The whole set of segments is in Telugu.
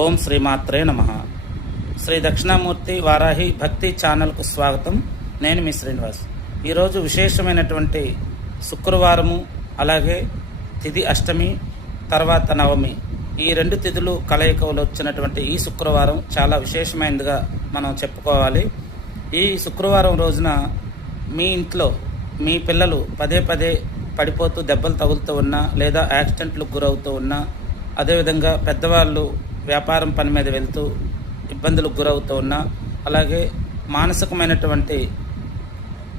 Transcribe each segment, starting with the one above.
ఓం శ్రీమాత్రే నమ. శ్రీ దక్షిణామూర్తి వారాహి భక్తి ఛానల్కు స్వాగతం. నేను మీ శ్రీనివాస్. ఈరోజు విశేషమైనటువంటి శుక్రవారము అలాగే తిథి అష్టమి తర్వాత నవమి. ఈ రెండు తిథులు కలయికలు వచ్చినటువంటి ఈ శుక్రవారం చాలా విశేషమైనదిగా మనం చెప్పుకోవాలి. ఈ శుక్రవారం రోజున మీ ఇంట్లో మీ పిల్లలు పదే పదే పడిపోతూ దెబ్బలు తగులుతూ ఉన్నా లేదా యాక్సిడెంట్లకు గురవుతూ ఉన్నా అదేవిధంగా పెద్దవాళ్ళు వ్యాపారం పని మీద వెళ్తూ ఇబ్బందులకు గురవుతూ ఉన్నా అలాగే మానసికమైనటువంటి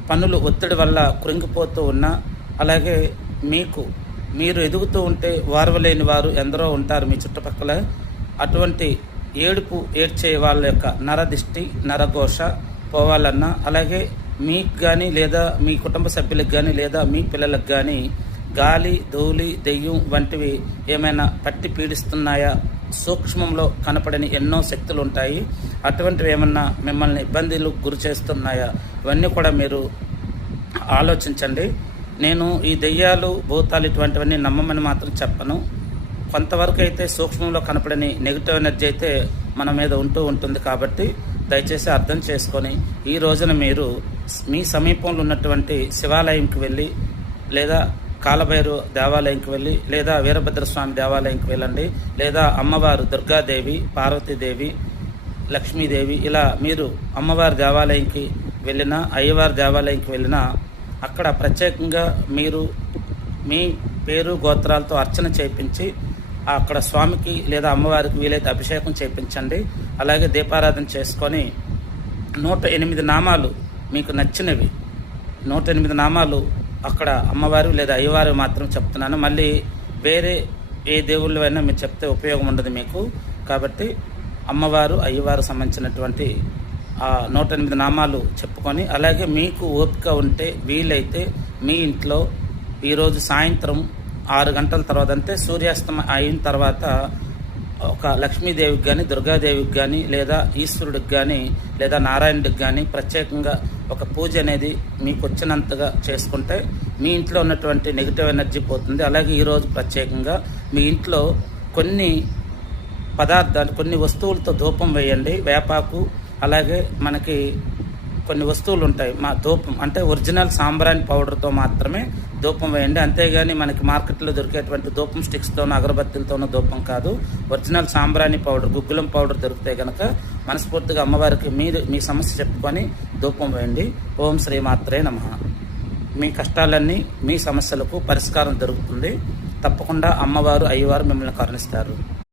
పనులు ఒత్తిడి వల్ల కృంగిపోతూ ఉన్నా అలాగే మీకు మీరు ఎదుగుతూ ఉంటే వారవలేని వారు ఎందరో ఉంటారు మీ చుట్టుపక్కల. అటువంటి ఏడుపు ఏడ్చే వాళ్ళ యొక్క నరదిష్టి నరఘోష పోవాలన్నా అలాగే మీకు కానీ లేదా మీ కుటుంబ సభ్యులకు కానీ లేదా మీ పిల్లలకు కానీ గాలి ధూళి దెయ్యం వంటివి ఏమైనా పట్టి పీడిస్తున్నాయా? సూక్ష్మంలో కనపడని ఎన్నో శక్తులు ఉంటాయి అటువంటివి ఏమన్నా మిమ్మల్ని ఇబ్బందులు గురి చేస్తున్నాయా ఇవన్నీ కూడా మీరు ఆలోచించండి. నేను ఈ దెయ్యాలు భూతాలు ఇటువంటివన్నీ నమ్మమని మాత్రం చెప్పను. కొంతవరకు అయితే సూక్ష్మంలో కనపడని నెగిటివ్ ఎనర్జీ అయితే మన మీద ఉంటూ ఉంటుంది కాబట్టి దయచేసి అర్థం చేసుకొని ఈ రోజున మీరు మీ సమీపంలో ఉన్నటువంటి శివాలయంకి వెళ్ళి లేదా కాలభైరు దేవాలయంకి వెళ్ళి లేదా వీరభద్రస్వామి దేవాలయంకి వెళ్ళండి లేదా అమ్మవారు దుర్గాదేవి పార్వతీదేవి లక్ష్మీదేవి ఇలా మీరు అమ్మవారి దేవాలయంకి వెళ్ళినా అయ్యవారి దేవాలయంకి వెళ్ళినా అక్కడ ప్రత్యేకంగా మీరు మీ పేరు గోత్రాలతో అర్చన చేయించి అక్కడ స్వామికి లేదా అమ్మవారికి వీలైతే అభిషేకం చేయించండి అలాగే దీపారాధన చేసుకొని నూట ఎనిమిది నామాలు మీకు నచ్చినవి నూట ఎనిమిది నామాలు అక్కడ అమ్మవారు లేదా అయ్యవారు మాత్రం చెప్తున్నాను. మళ్ళీ వేరే ఏ దేవుళ్ళు అయినా మీరు చెప్తే ఉపయోగం ఉండదు మీకు. కాబట్టి అమ్మవారు అయ్యవారు సంబంధించినటువంటి ఆ నూట ఎనిమిది నామాలు చెప్పుకొని అలాగే మీకు ఓపిక ఉంటే వీలైతే మీ ఇంట్లో ఈరోజు సాయంత్రం ఆరు గంటల తర్వాత అంటే సూర్యాస్తమయం అయిన తర్వాత ఒక లక్ష్మీదేవికి కానీ దుర్గాదేవికి కానీ లేదా ఈశ్వరుడికి కానీ లేదా నారాయణుడికి కానీ ప్రత్యేకంగా ఒక పూజ అనేది మీకు వచ్చినంతగా చేసుకుంటే మీ ఇంట్లో ఉన్నటువంటి నెగిటివ్ ఎనర్జీ పోతుంది. అలాగే ఈరోజు ప్రత్యేకంగా మీ ఇంట్లో కొన్ని పదార్థాలు కొన్ని వస్తువులతో ధూపం వేయండి. వేపాకు అలాగే మనకి కొన్ని వస్తువులు ఉంటాయి మా ధూపం అంటే ఒరిజినల్ సాంబ్రాణి పౌడర్తో మాత్రమే ధూపం వేయండి. అంతేగాని మనకి మార్కెట్లో దొరికేటువంటి ధూపం స్టిక్స్తోనో అగరబత్తీలతోనో ధూపం కాదు. ఒరిజినల్ సాంబ్రాణి పౌడర్ గుగ్గులం పౌడర్ దొరికితే కనుక మనస్ఫూర్తిగా అమ్మవారికి మీరు మీ సమస్య చెప్పుకొని ధూపం వేయండి. ఓం శ్రీమాత్రే నమ. మీ కష్టాలన్నీ మీ సమస్యలకు పరిష్కారం దొరుకుతుంది. తప్పకుండా అమ్మవారు అయ్యవారు మిమ్మల్ని కరుణిస్తారు.